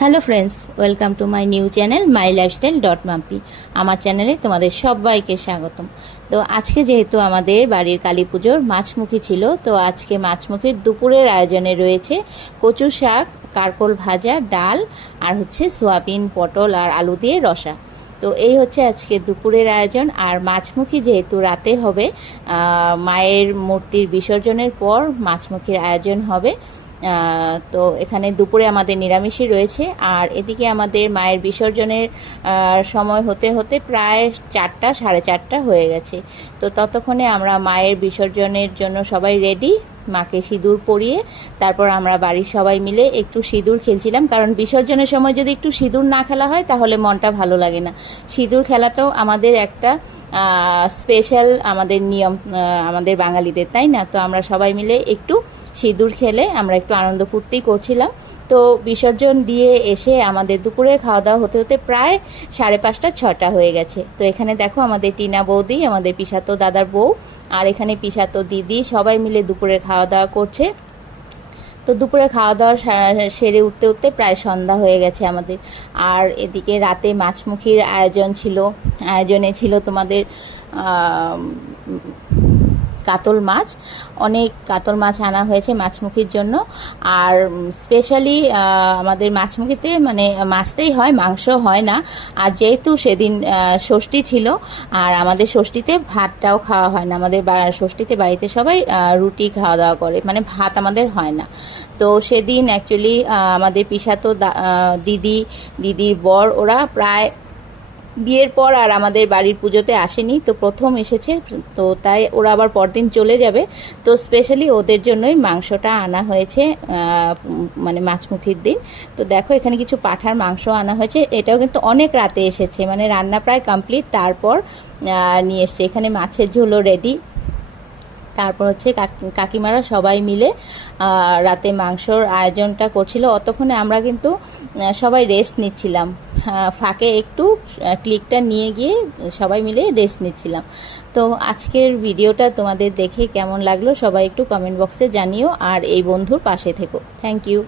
Hello friends, welcome to my new channel my lifestyle dot Mampi. আমার চ্যানেলে তোমাদের সবাইকে স্বাগতম। তো আজকে যেহেতু আমাদের বাড়ির কালী পুজোর মাছমুখী ছিল, তো আজকে মাছমুখীর দুপুরের আয়োজনে রয়েছে কচু শাক, কারকোল ভাজা, ডাল আর হচ্ছে সোয়াবিন, পটল আর আলু দিয়ে রসা। তো এই হচ্ছে আজকে দুপুরের আয়োজন। আর মাছমুখী যেহেতু রাতে হবে, মায়ের মূর্তির বিসর্জনের পর মাছমুখীর আয়োজন হবে। তো এখানে দুপুরে আমাদের নিরামিষই রয়েছে। আর এদিকে আমাদের মায়ের বিসর্জনের সময় হতে হতে প্রায় 4টা, 4:30 হয়ে গেছে। তো ততক্ষণে আমরা মায়ের বিসর্জনের জন্য সবাই রেডি। মাকে সিঁদুর পরিয়ে তারপর আমরা বাড়ির সবাই মিলে একটু সিঁদুর খেলছিলাম, কারণ বিসর্জনের সময় যদি একটু সিঁদুর না খেলা হয় তাহলে মনটা ভালো লাগে না। সিঁদুর খেলাটাও আমাদের একটা স্পেশাল আমাদের নিয়ম, আমাদের বাঙালিদের, তাই না? তো আমরা সবাই মিলে একটু সিঁদুর খেলে আমরা একটু আনন্দ ফুর্তি করছিলাম। তো বিসর্জন দিয়ে এসে আমাদের দুপুরের খাওয়া দাওয়া হতে হতে প্রায় 5:30, 6টা হয়ে গেছে। তো এখানে দেখো আমাদের টিনা বৌদি, আমাদের পিসাতো দাদার বউ, আর এখানে পিসাতো দিদি সবাই মিলে দুপুরের খাওয়া দাওয়া করছে। তো দুপুরে খাওয়া দাওয়া সেরে উঠতে উঠতে প্রায় সন্ধ্যা হয়ে গেছে আমাদের। আর এদিকে রাতে মাছমুখীর আয়োজনে ছিল তোমাদের কাতল মাছ। অনেক কাতল মাছ আনা হয়েছে মাছমুখীর জন্য। আর স্পেশালি আমাদের মাছমুখীতে মানে মাছটাই হয়, মাংস হয় না। আর যেহেতু সেদিন ষষ্ঠী ছিল, আর আমাদের ষষ্ঠীতে ভাতটাও খাওয়া হয় না। আমাদের ষষ্ঠীতে বাড়িতে সবাই রুটি খাওয়া দাওয়া করে, মানে ভাত আমাদের হয় না। তো সেদিন অ্যাকচুয়ালি আমাদের পিসাতো দিদির বর, ওরা প্রায় বিয়ের পর আর আমাদের বাড়ির পুজোতে আসেনি, তো প্রথম এসেছে। তো তাই ওরা আবার পরদিন চলে যাবে। তো স্পেশালি ওদের জন্যই মাংসটা আনা হয়েছে, মানে মাছমুখীর দিন। তো দেখো এখানে কিছু পাঁঠার মাংস আনা হয়েছে। এটাও কিন্তু অনেক রাতে এসেছে, মানে রান্না প্রায় কমপ্লিট, তারপর নিয়ে এসছে। এখানে মাছের ঝোলও রেডি। তারপর হচ্ছে কাকিমারা সবাই মিলে রাতে মাংসর আয়োজনটা করছিল। অতক্ষণে আমরা কিন্তু সবাই রেস্ট নিচ্ছিলাম, ফাঁকে একটু ক্লিকটা নিয়ে গিয়ে সবাই মিলে রেস্ট নিচ্ছিলাম। তো আজকের ভিডিওটা তোমাদের দেখে কেমন লাগলো সবাই একটু কমেন্ট বক্সে জানিও, আর এই বন্ধুর পাশে থেকো। Thank you.